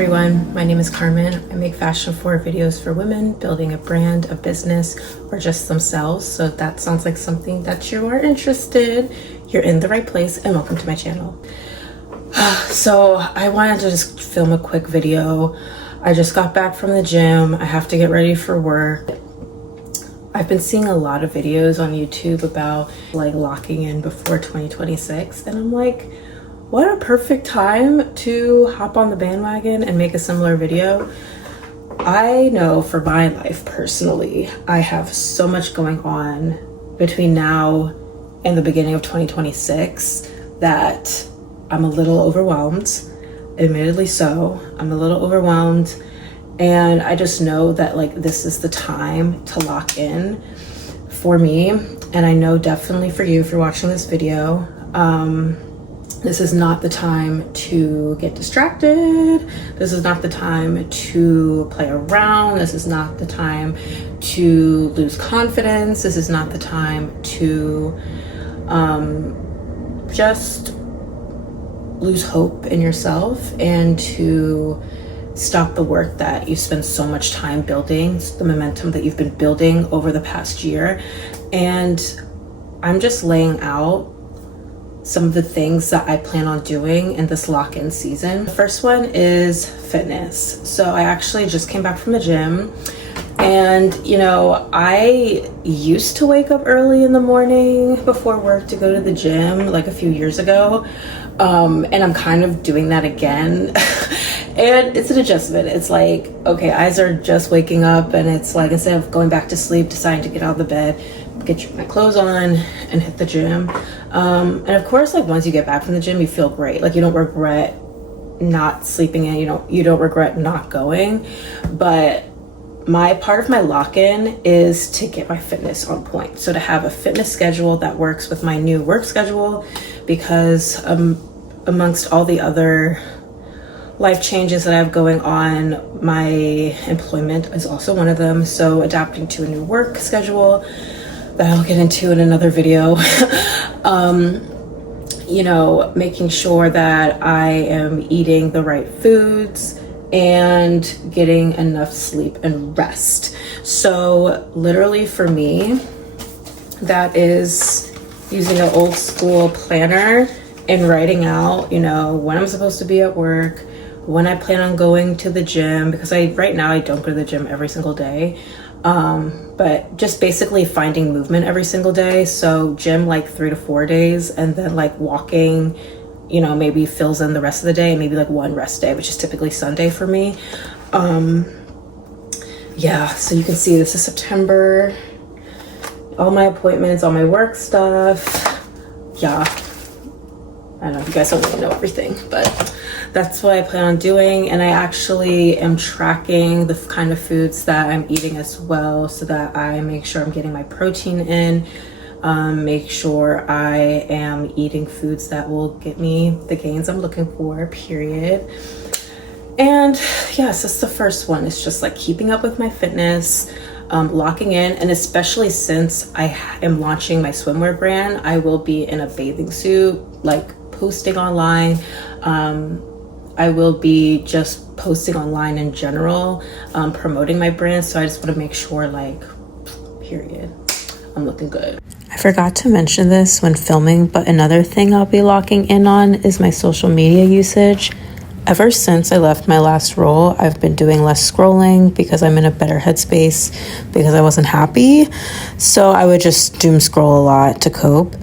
everyone, my name is Carmen. I make fashion forward videos for women building a brand, a business, or just themselves. So if that sounds like something that you are interested, you're in the right place, and welcome to my channel. So I wanted to just film a quick video. I just got back from the gym. I have to get ready for work. I've been seeing a lot of videos on YouTube about like locking in before 2026, and I'm like, what a perfect time to hop on the bandwagon and make a similar video. I know for my life personally, I have so much going on between now and the beginning of 2026 that I'm a little overwhelmed, admittedly so. I'm a little overwhelmed, and I just know that like this is the time to lock in for me, and I know definitely for you if you're watching this video. This is not the time to get distracted. This is not the time to play around. This is not the time to lose confidence. This is not the time to just lose hope in yourself and to stop the work that you spend so much time building, the momentum that you've been building over the past year. And I'm just laying out some of the things that I plan on doing in this lock-in season. The first one is fitness. So I actually just came back from the gym, and you know, I used to wake up early in the morning before work to go to the gym like a few years ago, and I'm kind of doing that again. And it's an adjustment. It's like, okay, eyes are just waking up, and it's like instead of going back to sleep, deciding to get out of the bed, get my clothes on and hit the gym. And of course, like once you get back from the gym, you feel great. Like you don't regret not sleeping in, you don't regret not going. But my part of my lock-in is to get my fitness on point. So to have a fitness schedule that works with my new work schedule, because amongst all the other life changes that I have going on, my employment is also one of them. So adapting to a new work schedule that I'll get into in another video. You know, making sure that I am eating the right foods and getting enough sleep and rest. So literally for me, that is using an old school planner and writing out, you know, when I'm supposed to be at work, when I plan on going to the gym, because right now I don't go to the gym every single day. But just basically finding movement every single day. So gym like 3 to 4 days, and then like walking, you know, maybe fills in the rest of the day, and maybe like one rest day, which is typically Sunday for me. Yeah, so you can see this is September, all my appointments, all my work stuff. Yeah, I don't know if you guys don't really know everything, but that's what I plan on doing. And I actually am tracking the kind of foods that I'm eating as well, so that I make sure I'm getting my protein in, make sure I am eating foods that will get me the gains I'm looking for, period. And yes, that's the first one. It's just like keeping up with my fitness, locking in, and especially since I am launching my swimwear brand, I will be in a bathing suit, like posting online. I will be just posting online in general, promoting my brand. So I just want to make sure, like, period, I'm looking good. I forgot to mention this when filming, but another thing I'll be locking in on is my social media usage. Ever since I left my last role, I've been doing less scrolling because I'm in a better headspace because I wasn't happy. So I would just doom scroll a lot to cope.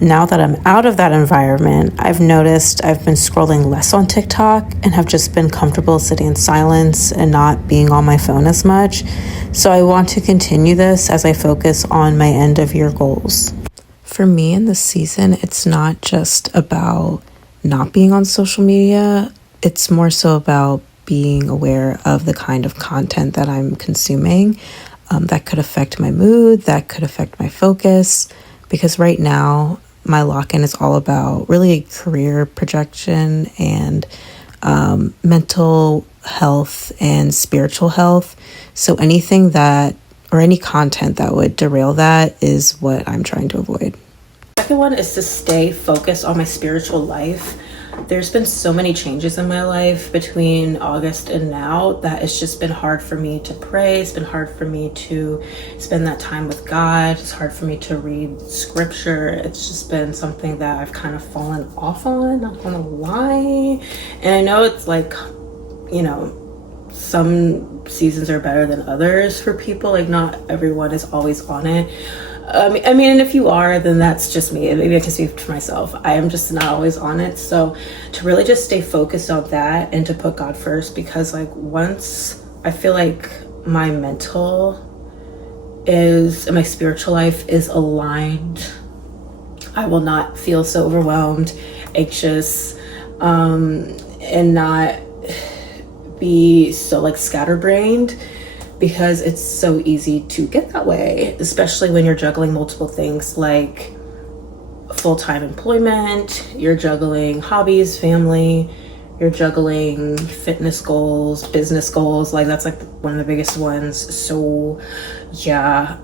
Now that I'm out of that environment, I've noticed I've been scrolling less on TikTok and have just been comfortable sitting in silence and not being on my phone as much. So I want to continue this as I focus on my end of year goals. For me in this season, it's not just about not being on social media. It's more so about being aware of the kind of content that I'm consuming that could affect my mood, that could affect my focus. Because right now, my lock-in is all about really career projection and mental health and spiritual health. So anything that, or any content that would derail that is what I'm trying to avoid. The second one is to stay focused on my spiritual life. there's been so many changes in my life between August and now that it's just been hard for me to pray. It's been hard for me to spend that time with God. It's hard for me to read scripture. It's just been something that I've kind of fallen off on, not gonna lie. And I know it's like, you know, some seasons are better than others for people. Like, not everyone is always on it. I mean, and if you are, then that's just me. Maybe I can speak for myself. I am just not always on it. So to really just stay focused on that and to put God first, because like once I feel like my mental is, and my spiritual life is aligned, I will not feel so overwhelmed, anxious, and not be so like scatterbrained, because it's so easy to get that way, especially when you're juggling multiple things like full-time employment, you're juggling hobbies, family, you're juggling fitness goals, business goals. Like that's like one of the biggest ones. So yeah,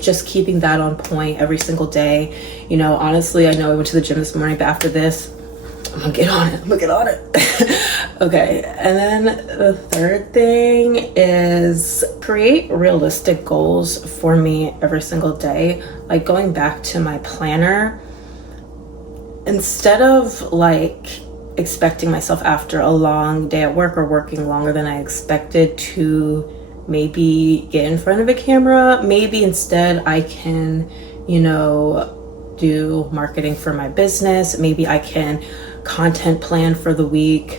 just keeping that on point every single day. You know, honestly, I know I went to the gym this morning, but after this, I'm gonna get on it. Okay, and then the third thing is create realistic goals for me every single day. Like going back to my planner, instead of like expecting myself after a long day at work or working longer than I expected to maybe get in front of a camera, maybe instead I can, you know, do marketing for my business. Maybe I can content plan for the week.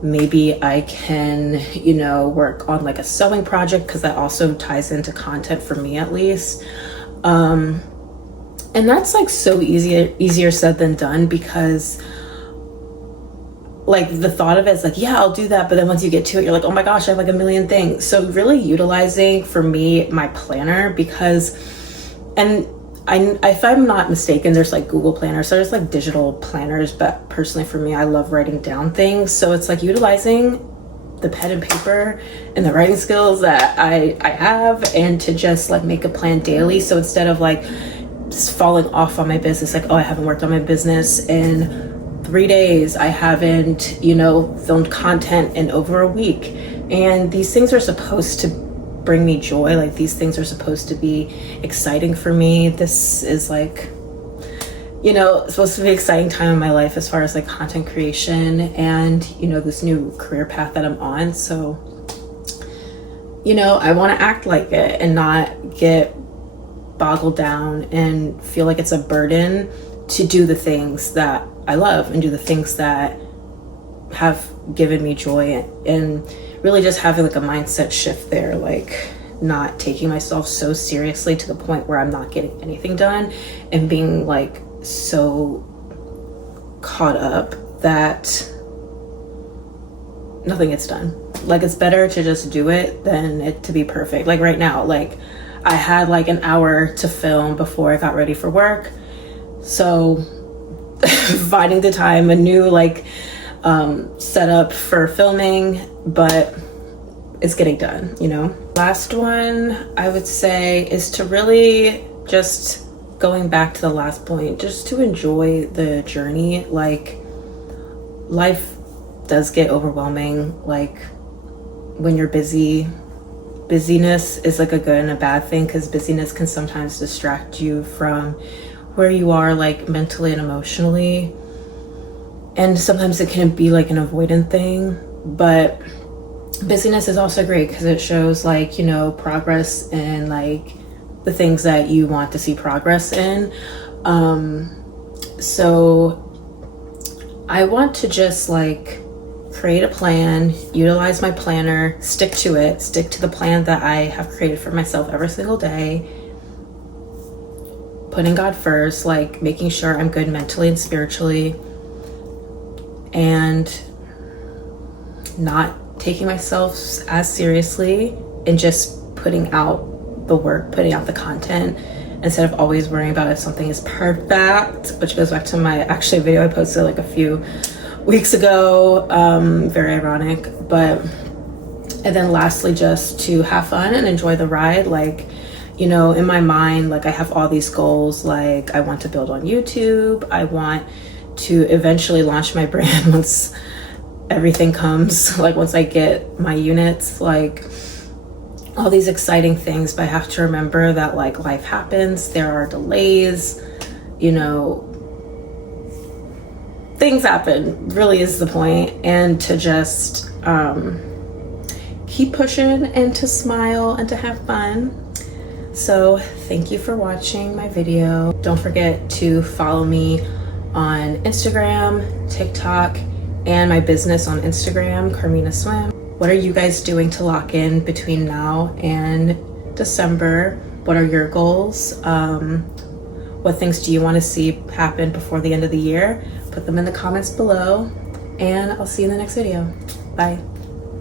Maybe I can, you know, work on like a sewing project, because that also ties into content for me at least. And that's like so easier said than done, because like the thought of it is like, yeah, I'll do that. But then once you get to it, you're like, oh my gosh, I have like a million things. So really utilizing for me, my planner, because, and if I'm not mistaken, there's like Google planners, so there's like digital planners, but personally for me, I love writing down things. So it's like utilizing the pen and paper and the writing skills that I have, and to just like make a plan daily. So instead of like just falling off on my business, like, oh, I haven't worked on my business in 3 days, I haven't, you know, filmed content in over a week. And these things are supposed to bring me joy. Like these things are supposed to be exciting for me. This is like, you know, supposed to be an exciting time in my life as far as like content creation and, you know, this new career path that I'm on. So, you know, I want to act like it and not get boggled down and feel like it's a burden to do the things that I love and do the things that have given me joy, and really just having like a mindset shift there, like not taking myself so seriously to the point where I'm not getting anything done, and being like so caught up that nothing gets done. Like it's better to just do it than it to be perfect. Like right now, like I had like an hour to film before I got ready for work. So finding the time, a new like setup for filming, but it's getting done, you know. Last one I would say is to really just, going back to the last point, just to enjoy the journey. Like life does get overwhelming. Like when you're busy, busyness is like a good and a bad thing, because busyness can sometimes distract you from where you are like mentally and emotionally. And sometimes it can be like an avoidant thing, but busyness is also great because it shows like, you know, progress and like the things that you want to see progress in. So I want to just like create a plan, utilize my planner, stick to it, stick to the plan that I have created for myself every single day, putting God first, like making sure I'm good mentally and spiritually, and not taking myself as seriously, and just putting out the work, putting out the content, instead of always worrying about if something is perfect, which goes back to my actually video I posted like a few weeks ago. Very ironic. But, and then lastly, just to have fun and enjoy the ride. Like, you know, in my mind, like I have all these goals. Like I want to build on YouTube, I want to eventually launch my brand once everything comes, like once I get my units, like all these exciting things. But I have to remember that like life happens, there are delays, you know, things happen, really is the point. And to just keep pushing and to smile and to have fun. So thank you for watching my video. Don't forget to follow me on Instagram, TikTok, and my business on Instagram, Carmina Swim. What are you guys doing to lock in between now and December? What are your goals? What things do you want to see happen before the end of the year? Put them in the comments below, and I'll see you in the next video. Bye.